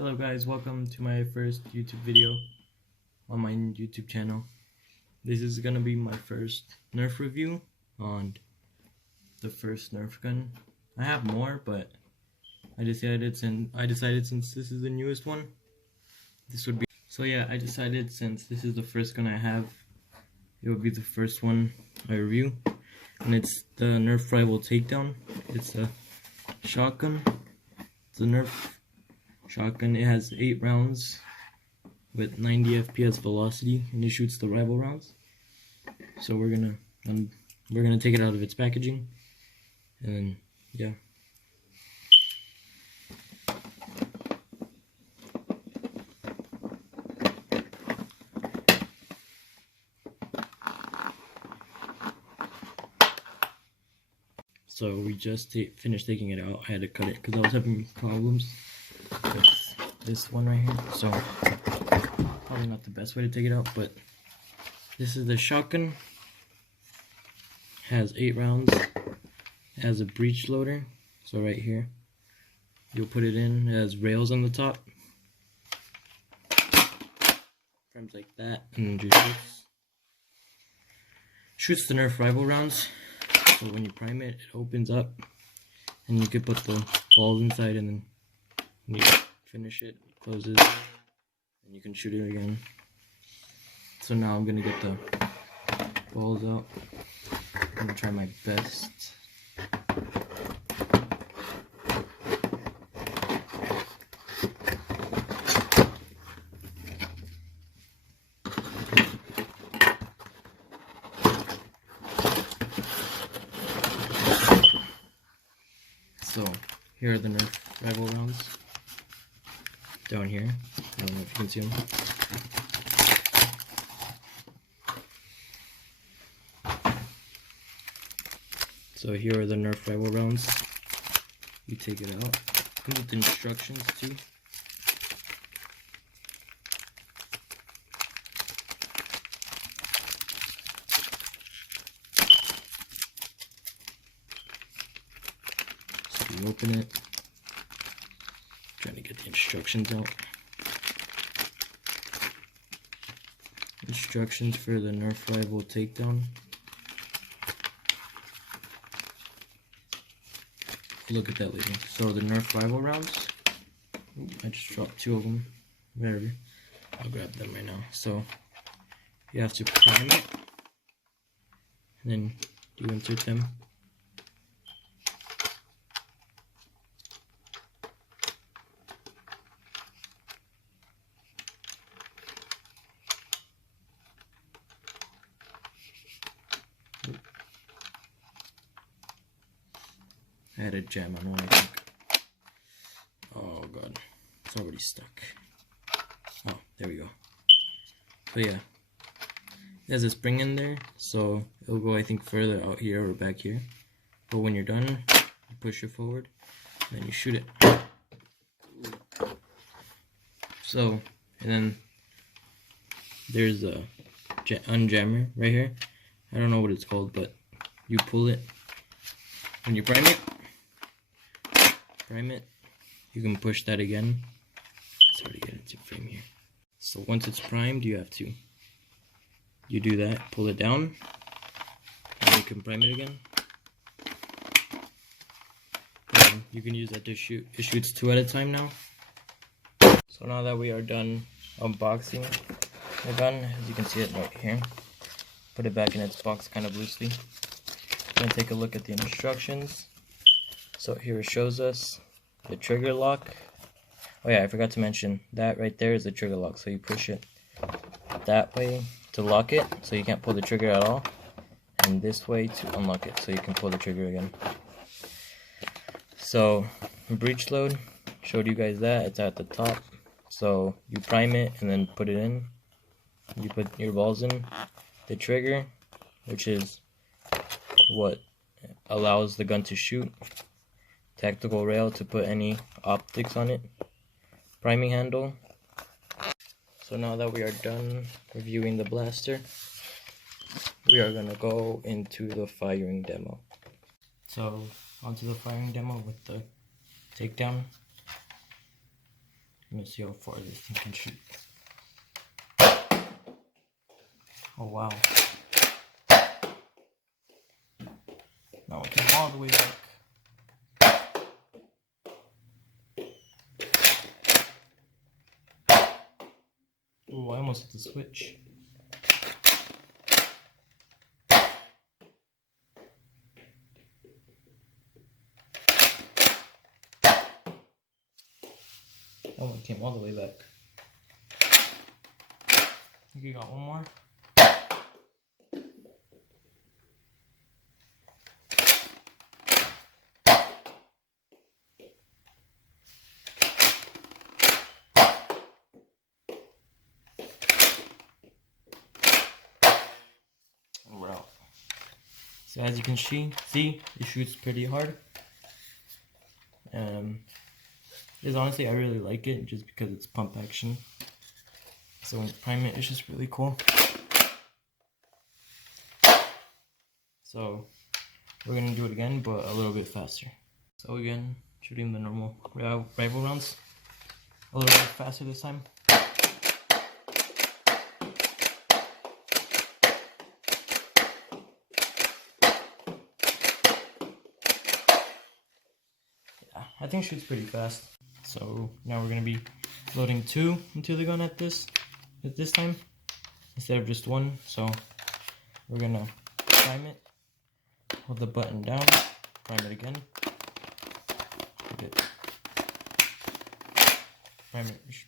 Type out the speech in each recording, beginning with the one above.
Hello guys, welcome to my first YouTube video on my YouTube channel. This is gonna be my first Nerf review on the first Nerf gun. I have more, but I decided since this is the newest one, this would be. So yeah, I decided since this is the first gun I have, it would be the first one I review, and it's the Nerf Rival Takedown. It's a shotgun. It's a Nerf shotgun. It has 8 rounds with 90 FPS velocity, and it shoots the rival rounds. So we're gonna take it out of its packaging, and then yeah. So we just finished taking it out. I had to cut it because I was having problems with this one right here. So probably not the best way to take it out, but this is the shotgun. Has 8 rounds. It has a breech loader. So right here, you'll put it in. It has rails on the top. Frames like that, and then just shoots the Nerf rival rounds. So when you prime it, it opens up, and you can put the balls inside, and then when you finish it, it closes, and you can shoot it again. So now I'm gonna get the balls out. I'm gonna try my best. So here are the Nerf rival rounds down here. I don't know if you can see them. So here are the Nerf rival rounds. You take it out. Comes with instructions too. You open it, trying to get the instructions out. Instructions for the Nerf Rival Takedown. Look at that lady. So the Nerf Rival rounds, I just dropped 2 of them, whatever. I'll grab them right now. So you have to prime it, and then you insert them. I had a jam on one, I think. Oh god, it's already stuck. Oh, there we go. So yeah, it has a spring in there, so it'll go, I think, further out here or back here. But when you're done, you push it forward, and then you shoot it. So, and then there's a unjammer right here. I don't know what it's called, but you pull it when you prime it, you can push that again. Let's already get into frame here. So once it's primed, you do that, pull it down, and you can prime it again. And you can use that to shoot. It shoots 2 at a time now. So now that we are done unboxing the gun, as you can see it right here, put it back in its box kind of loosely. I'm gonna take a look at the instructions. So here it shows us the trigger lock. Oh yeah, I forgot to mention that right there is the trigger lock. So you push it that way to lock it, so you can't pull the trigger at all, and this way to unlock it, so you can pull the trigger again. So breech load, showed you guys that, it's at the top. So you prime it and then put it in. You put your balls in. The trigger, which is what allows the gun to shoot. Tactical rail to put any optics on it. Priming handle. So now that we are done reviewing the blaster, we are gonna go into the firing demo. So onto the firing demo with the Takedown. Let me see how far this thing can shoot. Oh wow. Now it came all the way back. Ooh, I almost hit the switch. That one came all the way back. I think you got one more. And we're out. So as you can see, it shoots pretty hard. Because honestly, I really like it just because it's pump action. So when you prime it, it's just really cool. So we're gonna do it again, but a little bit faster. So again, shooting the normal rifle rounds, a little bit faster this time. Yeah, I think it shoots pretty fast. So now we're gonna be loading 2 into the gun at this time instead of just 1. So we're gonna prime it, hold the button down, prime it again,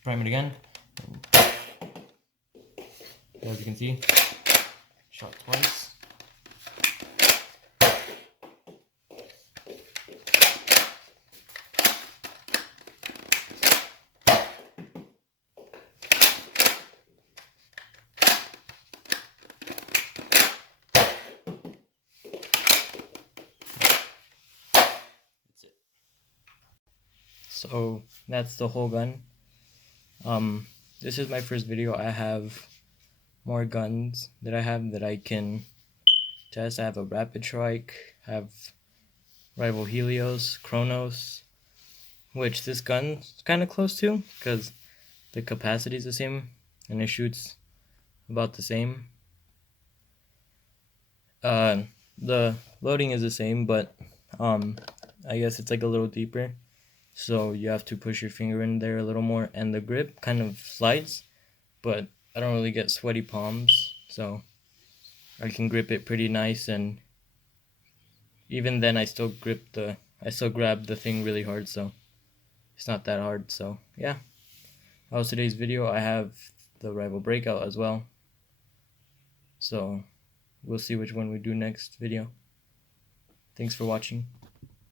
prime it again. As you can see, shot twice. So that's the whole gun. This is my first video. I have more guns that I can test. I have a Rapid Strike, I have Rival Helios, Chronos, which this gun's kind of close to because the capacity is the same and it shoots about the same. The loading is the same, but I guess it's like a little deeper. So you have to push your finger in there a little more, and the grip kind of slides, but I don't really get sweaty palms, so I can grip it pretty nice, and even then I still grab the thing really hard, so it's not that hard. So yeah, that was today's video. I have the Rival Breakout as well, so we'll see which one we do next video. Thanks for watching.